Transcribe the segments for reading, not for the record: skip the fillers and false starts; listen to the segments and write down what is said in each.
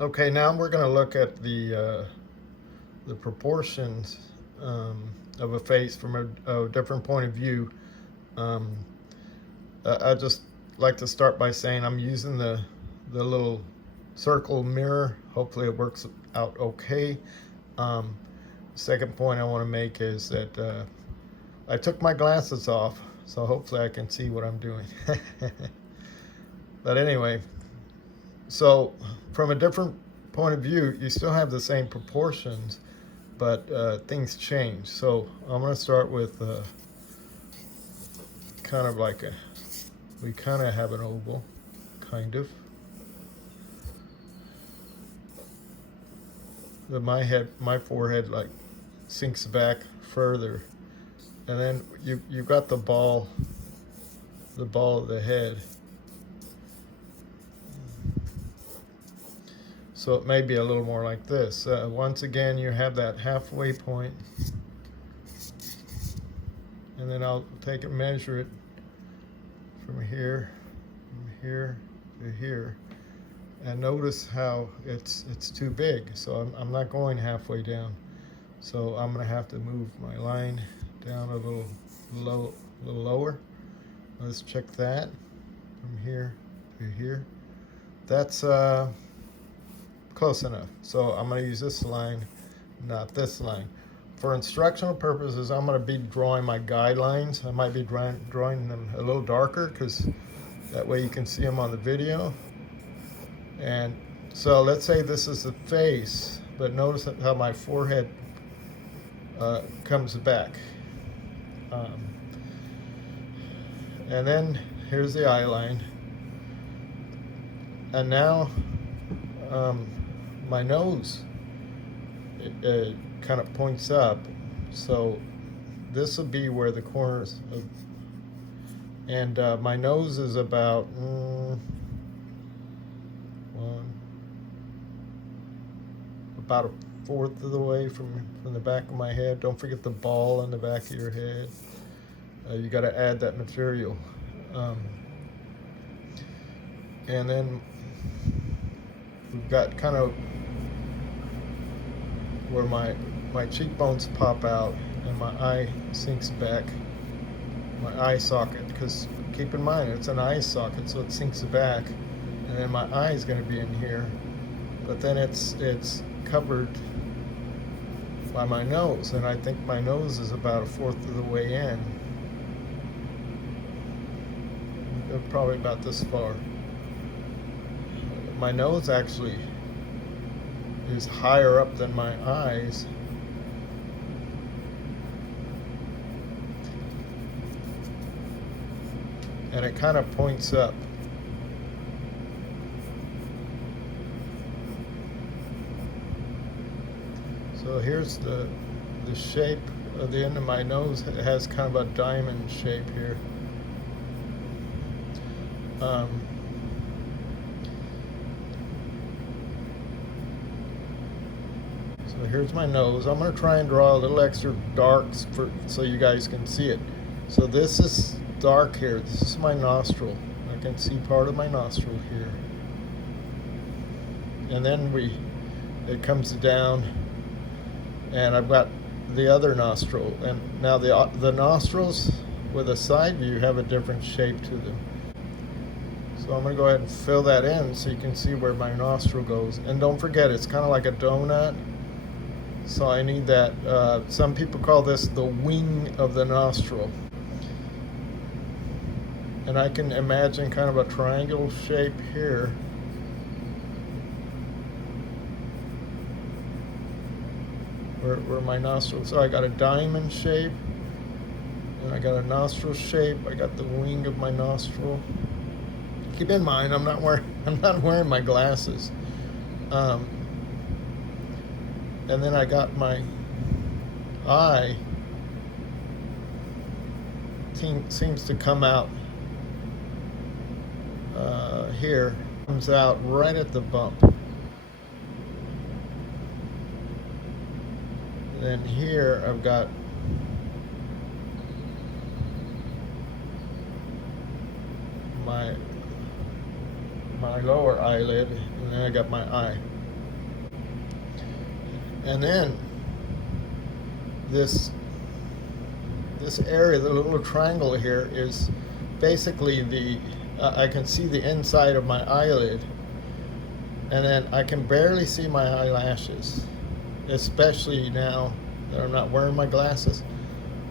Okay, now we're going to look at the proportions of a face from a different point of view. Um, I just like to start by saying I'm using the little circle mirror. Hopefully it works out okay. Um, Second point I want to make is that I took my glasses off, so hopefully I can see what I'm doing. But anyway, so from a different point of view, you still have the same proportions, but things change. So I'm going to start with kind of like we kind of have an oval, kind of. My forehead like sinks back further, and then you got the ball of the head. So it may be a little more like this. Once again, you have that halfway point, and then I'll take and measure it from here to here, and notice how it's too big. So I'm not going halfway down. So I'm going to have to move my line down a little lower. Let's check that from here to here. That's close enough. So I'm going to use this line, not this line. For instructional purposes, I'm going to be drawing my guidelines. I might be drawing them a little darker because that way you can see them on the video. And so let's say this is the face, but notice how my forehead comes back. And then here's the eye line. And now my nose kind of points up, so this will be where the corners of, and my nose is about about a fourth of the way from the back of my head. Don't forget the ball on the back of your head. You got to add that material, and then we've got kind of where my cheekbones pop out and my eye sinks back, my eye socket, because keep in mind it's an eye socket, so it sinks back, and then my eye is going to be in here, but then it's covered by my nose, and I think my nose is about a fourth of the way in, probably about this far. My nose actually is higher up than my eyes. And it kind of points up. So here's the shape of the end of my nose. It has kind of a diamond shape here. So here's my nose. I'm going to try and draw a little extra dark so you guys can see it. So this is dark here. This is my nostril. I can see part of my nostril here. And then it comes down, and I've got the other nostril. And now the nostrils with a side view have a different shape to them. So I'm going to go ahead and fill that in so you can see where my nostril goes. And don't forget, it's kind of like a donut. So I need that, some people call this the wing of the nostril. And I can imagine kind of a triangle shape here. Where my nostril, so I got a diamond shape, and I got a nostril shape, I got the wing of my nostril. Keep in mind, I'm not wearing my glasses. And then I got my eye seems to come out here, comes out right at the bump. And then here I've got my lower eyelid, and then I got my eye. And then this area, the little triangle here, is basically the I can see the inside of my eyelid, and then I can barely see my eyelashes, especially now that I'm not wearing my glasses.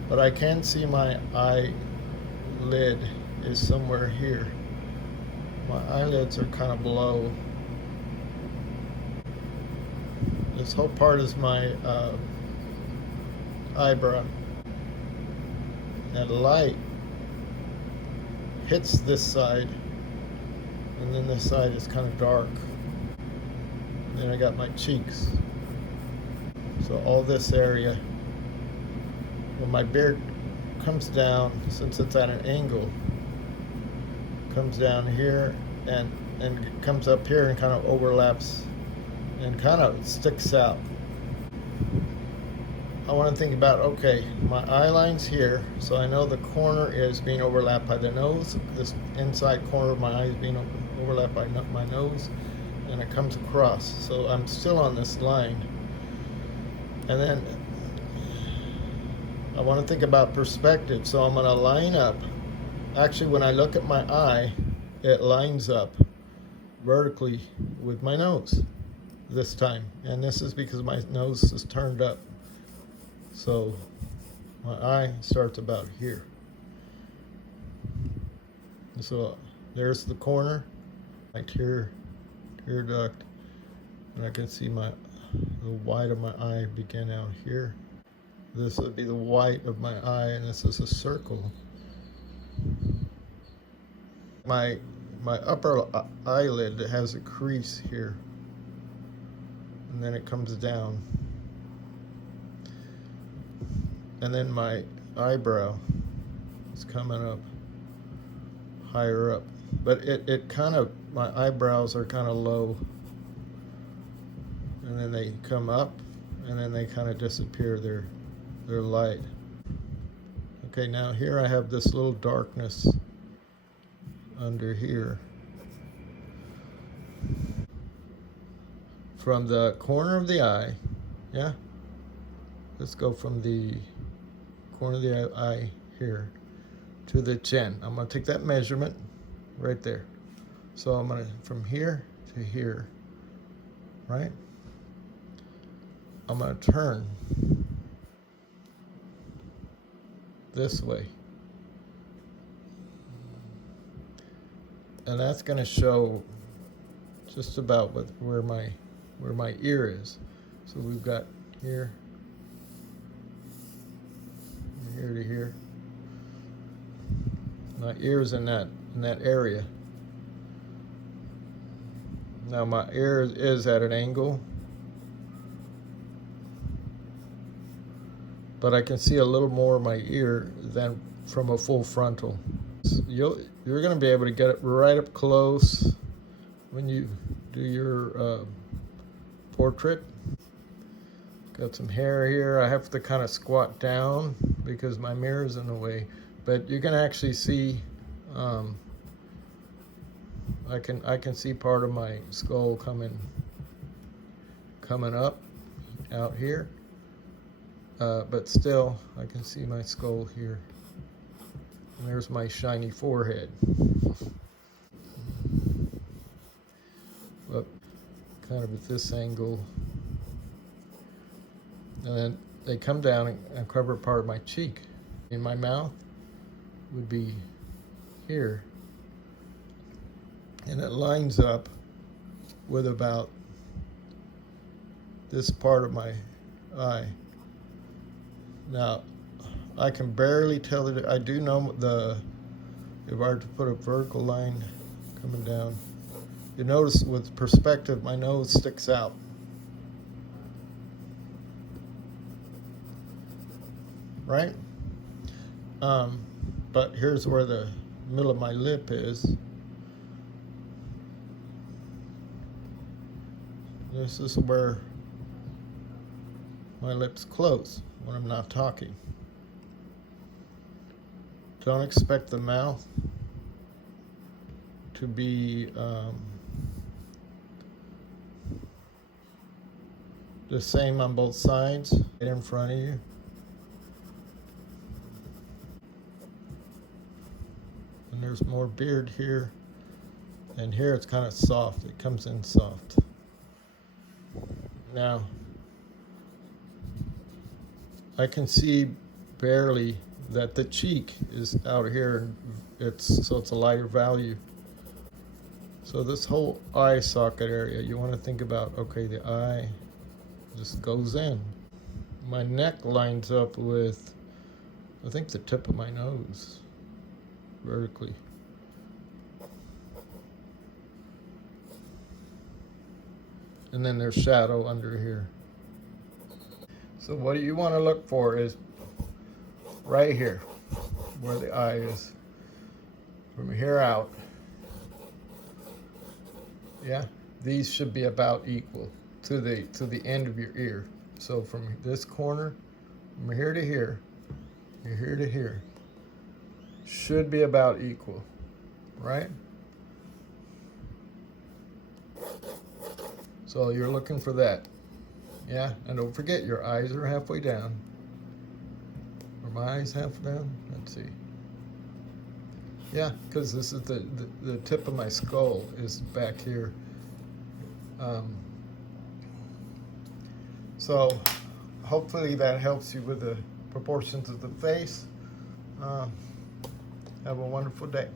But I can see my eyelid is somewhere here. My eyelids are kind of below. This whole part is my eyebrow. That light hits this side, and then this side is kind of dark. And then I got my cheeks. So all this area, when my beard comes down, since it's at an angle, comes down here and it comes up here and kind of overlaps and kind of sticks out. I want to think about, okay, my eye line's here, so I know the corner is being overlapped by the nose. This inside corner of my eye is being overlapped by my nose, and it comes across. So I'm still on this line. And then I want to think about perspective, so I'm going to line up. Actually, when I look at my eye, it lines up vertically with my nose this time. And this is because my nose is turned up. So my eye starts about here. So there's the corner, my tear duct, and I can see the white of my eye begin out here. This would be the white of my eye, and this is a circle. My upper eyelid has a crease here, and then it comes down. And then my eyebrow is coming up higher up. But it kind of, my eyebrows are kind of low. And then they come up, and then they kind of disappear. They're light. Okay, now here I have this little darkness under here. From the corner of the eye, yeah? Let's go from the corner of the eye here to the chin. I'm going to take that measurement right there. So I'm going to, from here to here, right? I'm going to turn this way. And that's going to show just about where my ear is. So we've got here, here to here. My ear's in that area. Now my ear is at an angle, but I can see a little more of my ear than from a full frontal. You're going to be able to get it right up close when you do your portrait. Got some hair here. I have to kind of squat down because my mirror's in the way, but you can actually see. I can see part of my skull coming up out here, but still I can see my skull here. And there's my shiny forehead. But kind of at this angle. And then they come down and cover part of my cheek. In my mouth would be here. And it lines up with about this part of my eye. Now, I can barely tell that. I do know if I were to put a vertical line coming down, you notice with perspective, my nose sticks out. Right? But here's where the middle of my lip is. This is where my lips close when I'm not talking. Don't expect the mouth to be The same on both sides, right in front of you. And there's more beard here. And here it's kind of soft. It comes in soft. Now, I can see barely that the cheek is out here, and it's a lighter value. So this whole eye socket area, you want to think about, okay, the eye just goes in. My neck lines up with, I think, the tip of my nose, vertically. And then there's shadow under here. So what you want to look for is right here, where the eye is. From here out, yeah, these should be about equal to the end of your ear. So from this corner, from here to here, here to here, should be about equal, right? So you're looking for that. Yeah, and don't forget your eyes are halfway down. Are my eyes half down? Let's see. Yeah, because this is the tip of my skull is back here. So hopefully that helps you with the proportions of the face. Have a wonderful day.